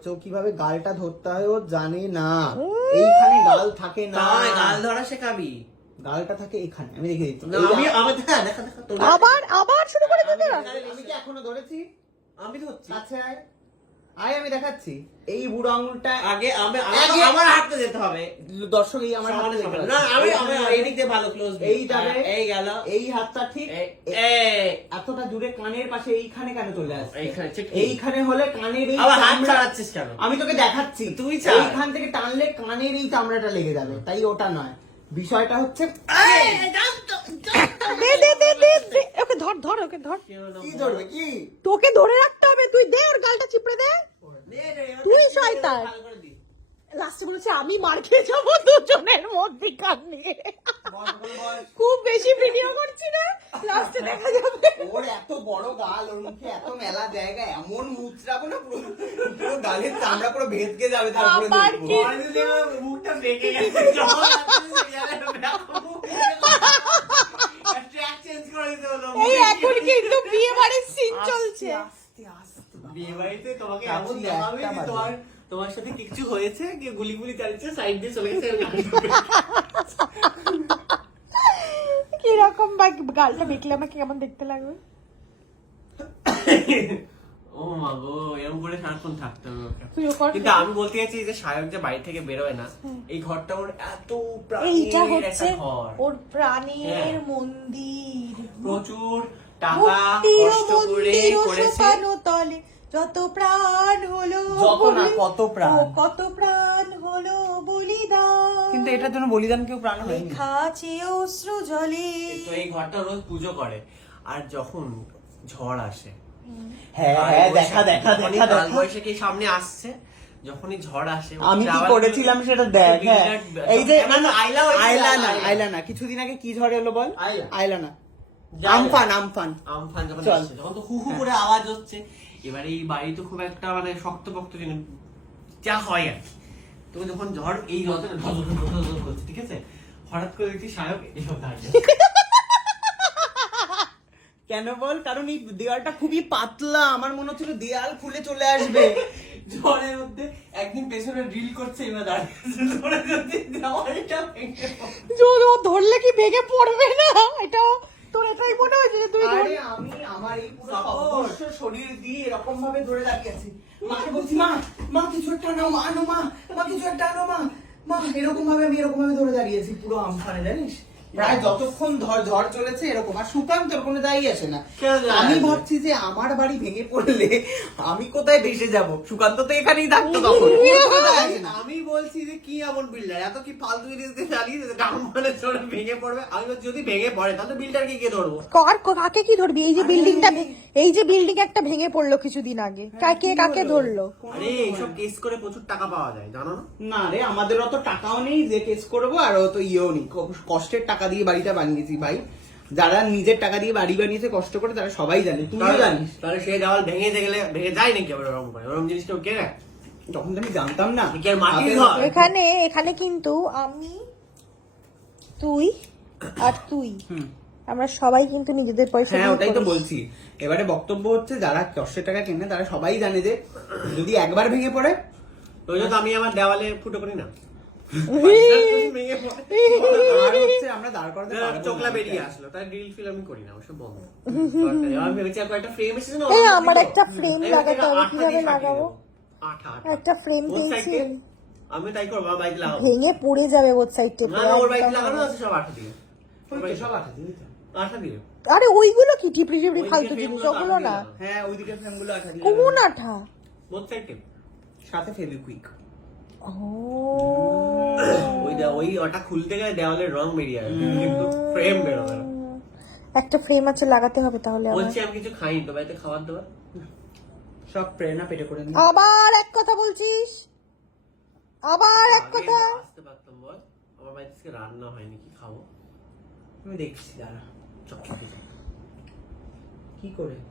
করছে, ও কিভাবে গালটা ধরতে হয় ও জানে না। এইখানে গাল থাকে না, গাল ধরা শেখাবি। গালটা থাকে এখানে, আমি দেখে দিচ্ছি। আবার শুরু করে দিতে। আমি কি এখনো ধরেছি? আমি ধরছি, আচ্ছা আয় আমি দেখাচ্ছি। এই বুড়ো আঙুলটা আগে আমার হাতে যেতে হবে। দর্শক এই আমার হাতে দেখতে না পাচ্ছে। আমি এই দিক দিয়ে ভালো ক্লোজ। এই যাবে, এই গেল, এই হাতটা ঠিক এই এতটা দূরে কানের পাশে এইখানে কেন চলে আসছে? এইখানে ঠিক এইখানে হলে কানের এই আবার হাত চামড়া- ছাড়াচ্ছিস কেন? আমি তোকে দেখাচ্ছি, তুই ছাড়। এইখান থেকে টানলে কানের এই চামড়াটা লেগে যাবে, তাই ওটা নয়। বিষয়টা হচ্ছে দে দে দে দে দে। ওকে ধর ধর, ওকে ধর। কি ধরবে কি? তোকে ধরে রাখতে হবে, তুই দে ওর গালটা চিপড়ে দে। তুই শয়তান। লাস্টে বলেছে আমি মার খেয়ে যাবো দুজনের মধ্যিখান নিয়ে। খুব বেশি ভিডিও করছি না, লাস্টে দেখা যাবে। ওর এত বড় গাল, ওর মুখে এত মেলা জায়গা, এমন মুচড়াবো না পুরো পুরো গালের চামড়া পুরো ভেদকে যাবে, তারপরে আবার দেখবো। কি? মুখটা বেঁকে গেছে, চেঞ্জ করে দিতে হলো। এই এখন কিন্তু বিয়ে বাড়ির সিন চলছে। আস্তে আস্তে বিয়ে বাড়িতে তোমাকে কাবুল এমন দেখাবে একটা যে বাজে। তোমার সাথে কিছু হয়েছে, কি গুলি গুলি চালিয়েছে, সাইড দিয়ে চলে গেছে। কিরকম বা গালটা দেখলে আমাকে কেমন দেখতে লাগবে? ও মা গো, এরকম করে সারাক্ষণ থাকতে হবে ওকে। তুই ও কর। কিন্তু আমি বলতে চাইছি যে সায়ক যে বাড়ি থেকে বেরোয় না, এই ঘরটা ওর এত এইটা প্রাণের হচ্ছে একটা ঘর। ওর প্রাণের হ্যাঁ। মন্দির। প্রচুর টাকা মুক্তির কষ্ট করে মন্দির করেছে। সোপানো তলে যত প্রাণ হলো যত না, বলি- কত প্রাণ। ও কত প্রাণ হলো বলিদান। কিন্তু এটার জন্য বলিদান কেউ প্রাণ হয়নি। লেখা আছে অশ্রু জলে। তো এই ঘরটা রোজ পুজো করে, আর যখন ঝড় আসে, হ্যাঁ হ্যাঁ, দেখা দেখা দেখা দেখা। বৈশাখী সামনে আসছে, যখনই ঝড় আসে আমি কি করেছিলাম সেটা দেখ। হ্যাঁ, এই যে না, না, আইলা হয়েছিল, আইলা না, আইলা। আইলা না, কিছুদিন আগে কি ঝড় এলো বল? আইলা। আইলা না, যাই হোক। Amphan Amphan. আমফান যখন চল। আসছে, তখন তো হু হু করে আওয়াজ হচ্ছে। এবারে এই বাড়ি তো খুব একটা মানে শক্তপোক্ত জিনিস যা হয় আর কি। তো যখন ঝড় এই রথে করছে, ঠিক আছে, হঠাৎ করে দেখছি সায়ক এসব দাঁড়িয়ে। কেন বল? কারণ এই দেওয়ালটা খুবই পাতলা, আমার মনে হচ্ছিল দেওয়াল খুলে চলে আসবে। ঝড়ের মধ্যে একদিন পেছনে ড্রিল করছে, এবার দাঁড়িয়ে ধরে যদি দেওয়ালটা ভেঙে পড়ে। যদি ও ধরলে কি ভেঙে পড়বে না? এটাও তোর এটাই মনে হয়েছে যে তুই আরে আমি আমার এই পুরো অবশ্য শরীর দিয়ে এরকম ভাবে ধরে দাঁড়িয়ে আছি। মাকে বলছি মা, মা কিছু একটা আনো, মা আনো, মা কিছু একটা আনো, মা এরকম ভাবে আমি এরকম ভাবে ধরে দাঁড়িয়েছি পুরো আমফানে, জানিস? প্রায় যতক্ষণ ঝড় চলেছে এরকম। আর সুকান্তর কোনো দায়ী আসে না। কেন যায় আমি আসে? ভাবছি যে আমার বাড়ি ভেঙে পড়লে আমি কোথায় ভেসে যাব? সুকান্ত তো এখানেই থাকতো তখন। ওর কোনো দায় আসে না। আমি বলছি যে কি এমন বিল্ডার, এত কি ফালতু জিনিস দিয়ে চালিয়ে ডাউন মানে চলে ভেঙে পড়বে। আমি বলছি যদি ভেঙে পড়ে তাহলে বিল্ডার কে ধরবো? কাকে কি ধরবি? এই যে বিল্ডিংটা, এই যে বিল্ডিং একটা ভেঙে পড়লো কিছুদিন আগে, কাকে কাকে ধরলো? আরে এইসব কেস করে প্রচুর টাকা পাওয়া যায়, জানো না? না রে, আমাদের অত টাকাও নেই যে কেস করবো, আর অত ইয়েও নেই। কষ্টের টাকা দিয়ে বাড়িটা বানিয়েছি ভাই। যারা নিজের টাকা দিয়ে বাড়ি বানিয়েছে কষ্ট করে, তারা সবাই জানে, তুমিও জানিস। তাহলে সেই দেওয়াল ভেঙে গেলে ভেঙে যায় নাকি আবার ওরকম করে? ওরকম জিনিস কেউ কেনে? তখন তো আমি জানতাম না। কি আর মাটির হাতে- ঘর? এখানে কিন্তু আমি, তুই আর তুই, আমরা সবাই কিন্তু নিজেদের পয়সা হ্যাঁ, দিয়ে ওটাই তো করেছি। বলছি। এবারে বক্তব্য হচ্ছে যারা কষ্টের টাকা কেনে তারা সবাই জানে যে যদি একবার ভেঙে পড়ে, ওই জন্য তো আমি আমার দেওয়ালে ফুটো করি না। ভেঙে পড়ে। আর হচ্ছে আমরা দাঁড় করাতে পারবো না। চোখলা বেরিয়ে আসলো, তাই ড্রিল ফিল আমি করি না, ওসব বন্ধ। আমি ভেবেছি আর কয়েকটা ফ্রেম এসেছে না, এই ওর আমার মধ্যে একটা দিব। frame আমি লাগাতে হবে, আঠা কিভাবে দিয়ে সাজিয়ে লাগাবো? দেবো। আঠা। একটা frame ওর পেয়েছি। সাইডে আমি তাই করবো, আমার বাইক লাগাবো। ভেঙে পড়ে যাবে ওর সাইডে। না না, ওর বাইক লাগানো আছে সব আঠা দিয়ে। ওই তো সব আছে, দিদি তো। আঠা দিয়ে। আরে ওইগুলো কি টিপড়ি টিপড়ি ওইদিকে ফালতু frame জিনিস, গুলো ওগুলো আঠা না। দিয়ে লাগানো। হ্যাঁ, ওইদিকে ফ্রেমগুলো আঠা দিয়ে কোন লাগানো। আঠা? বোথ সাইডে। সাথে ফেভিকুইক। ও ওই ওটা খুলতে গেলে দেওয়ালের রং বেরিয়ে আসবে, কিন্তু ফ্রেম বেরোবে না। একটা ফ্রেম আছে, লাগাতে হবে তাহলে আমার। বলছি আমি কিছু খাইনি তো, বাড়িতে খাবার দাবার। সব প্রেরণা পেটে করে নিই। আবার এক কথা বলছিস, আবার এক আগে কথা। আসতে পারতাম বল, আমার বাড়িতে আজকে রান্না হয়নি, কি খাবো? আমি দেখছি দাঁড়া চল। কি করে।